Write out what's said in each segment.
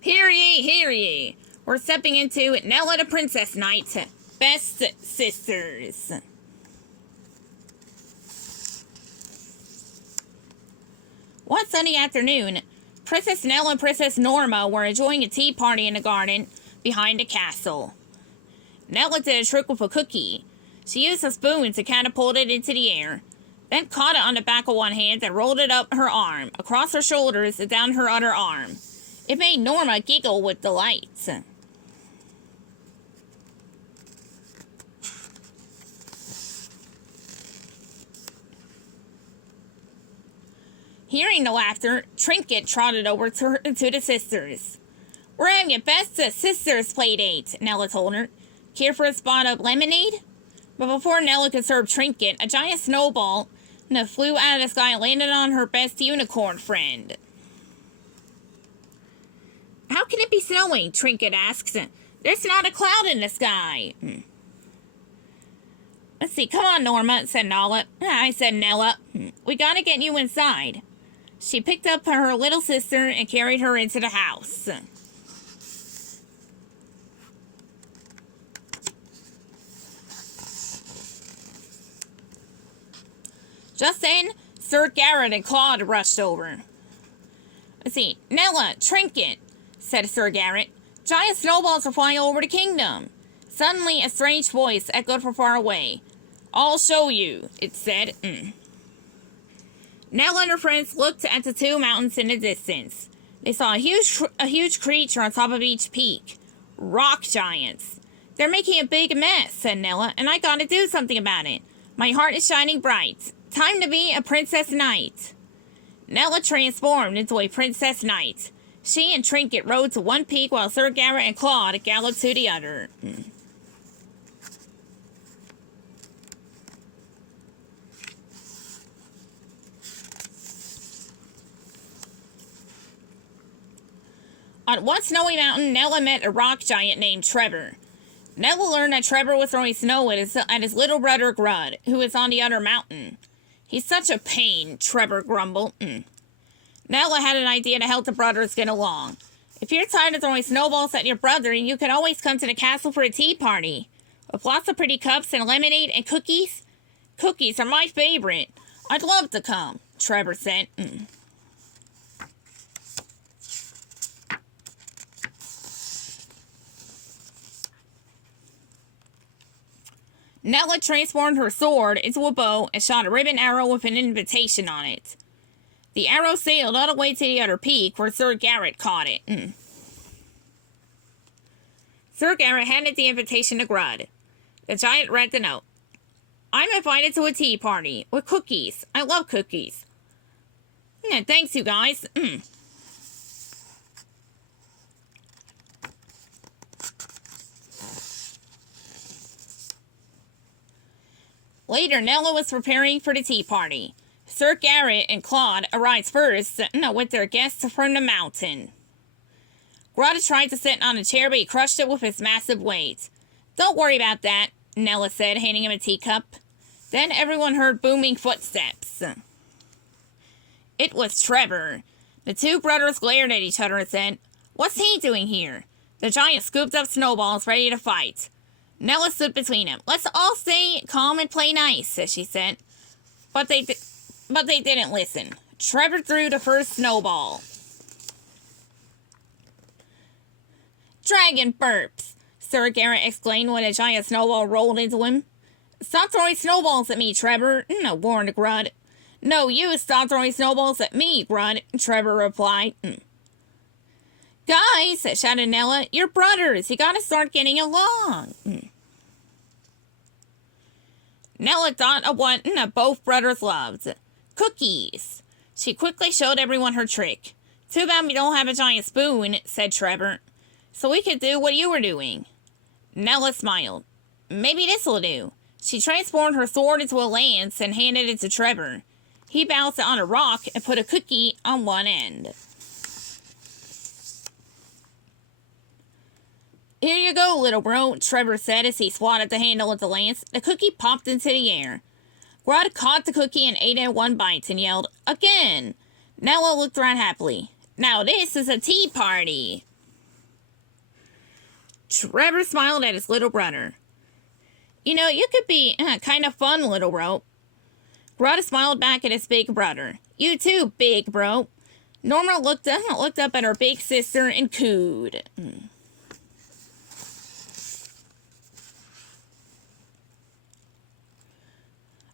Hear ye, hear ye. We're stepping into Nella the Princess Night. Best sisters. One sunny afternoon, Princess Nella and Princess Norma were enjoying a tea party in the garden behind the castle. Nella did a trick with a cookie. She used a spoon to catapult it into the air, then caught it on the back of one hand and rolled it up her arm, across her shoulders and down her other arm. It made Norma giggle with delight. Hearing the laughter, Trinket trotted over to the sisters. We're having a best sisters play date, Nella told her. Care for a spot of lemonade? But before Nella could serve Trinket, a giant snowball flew out of the sky and landed on her best unicorn friend. How can it be snowing? Trinket asks. There's not a cloud in the sky. Let's see, come on, Norma, said Nella. We gotta get you inside. She picked up her little sister and carried her into the house. Just then, Sir Garrett and Claude rushed over. Let's see, Nella, Trinket, said Sir Garrett. Giant snowballs are flying over the kingdom. Suddenly, a strange voice echoed from far away. I'll show you, it said. Nella and her friends looked at the two mountains in the distance. They saw a huge creature on top of each peak. Rock giants. They're making a big mess, said Nella, and I gotta do something about it. My heart is shining bright. Time to be a princess knight. Nella transformed into a princess knight. She and Trinket rode to one peak while Sir Garrett and Claude galloped to the other. On one snowy mountain, Nella met a rock giant named Trevor. Nella learned that Trevor was throwing snow at his little brother Grud, who was on the other mountain. He's such a pain, Trevor grumbled. Nella had an idea to help the brothers get along. If you're tired of throwing snowballs at your brother, you could always come to the castle for a tea party. With lots of pretty cups and lemonade and cookies. Cookies are my favorite. I'd love to come, Trevor said. Nella transformed her sword into a bow and shot a ribbon arrow with an invitation on it. The arrow sailed all the way to the other peak where Sir Garrett caught it. Sir Garrett handed the invitation to Grud. The giant read the note. I'm invited to a tea party with cookies. I love cookies. Thanks, you guys. Later, Nella was preparing for the tea party. Sir Garrett and Claude arrived first with their guests from the mountain. Grud tried to sit on a chair, but he crushed it with his massive weight. Don't worry about that, Nella said, handing him a teacup. Then everyone heard booming footsteps. It was Trevor. The two brothers glared at each other and said, What's he doing here? The giant scooped up snowballs, ready to fight. Nella stood between them. Let's all stay calm and play nice, she said. But they didn't listen. Trevor threw the first snowball. Dragon burps, Sir Garrett exclaimed when a giant snowball rolled into him. Stop throwing snowballs at me, Trevor, warned Grud. No, you stop throwing snowballs at me, Grud, Trevor replied. Guys, shouted Nella, you're brothers. You gotta start getting along. Nella thought of what both brothers loved. Cookies. She quickly showed everyone her trick. Too bad we don't have a giant spoon, said Trevor. So we could do what you were doing. Nella smiled. Maybe this'll do. She transformed her sword into a lance and handed it to Trevor. He bounced it on a rock and put a cookie on one end. Here you go, little bro, Trevor said as he swatted the handle of the lance. The cookie popped into the air. Grud caught the cookie and ate it in one bite and yelled, Again! Nella looked around happily. Now this is a tea party. Trevor smiled at his little brother. You know, you could be kind of fun, little bro. Grota smiled back at his big brother. You too, big bro. Norma looked up at her big sister and cooed.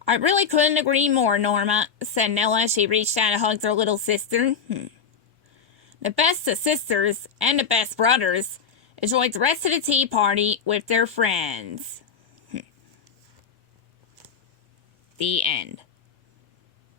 I really couldn't agree more, Norma, said Nella as she reached out and hugged her little sister. The best of sisters and the best brothers enjoyed the rest of the tea party with their friends. The end.